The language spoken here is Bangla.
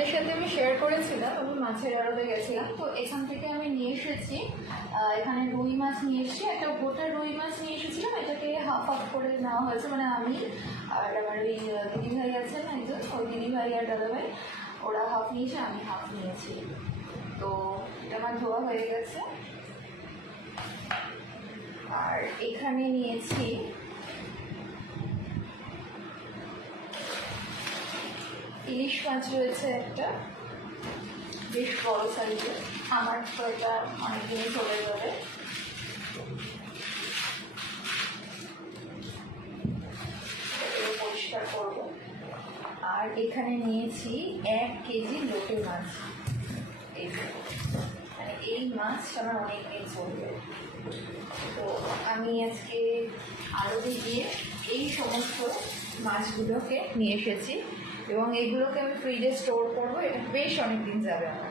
তোমাদের সাথে আমি শেয়ার করেছিলাম আমি মাছের আড়তে গেছিলাম। তো এখান থেকে আমি নিয়ে এসেছি এখানে রুই মাছ নিয়ে এসেছি একটা গোটা রুই মাছ নিয়ে এসেছিলাম এটাকে হাফ হাফ করে নেওয়া হয়েছে মানে আমি আর আমার ওই আহ, দিদি ভাই আছেন একজন ওই দিদি ভাই আর দাদা ভাই ওরা হাফ নিয়েছে আমি হাফ নিয়েছি। তো এটা আমার ধোয়া হয়ে গেছে। আর এখানে নিয়েছি ইলিশ মাছ রয়েছে একটা। বেশ বড় সাইজের আমার তো এটা অনেকদিনই চলে যাবে। পরিষ্কার করব। আর এখানে নিয়েছি এক কেজি লোটে মাছ। মানে এই মাছটা আমার অনেক দিন চলবে তো আমি আজকে আলুতে গিয়ে এই সমস্ত মাছগুলোকে নিয়ে এসেছি। এবং এইগুলোকে আমি ফ্রিজে স্টোর করব এটা বেশ অনেক দিন যাবে আমার।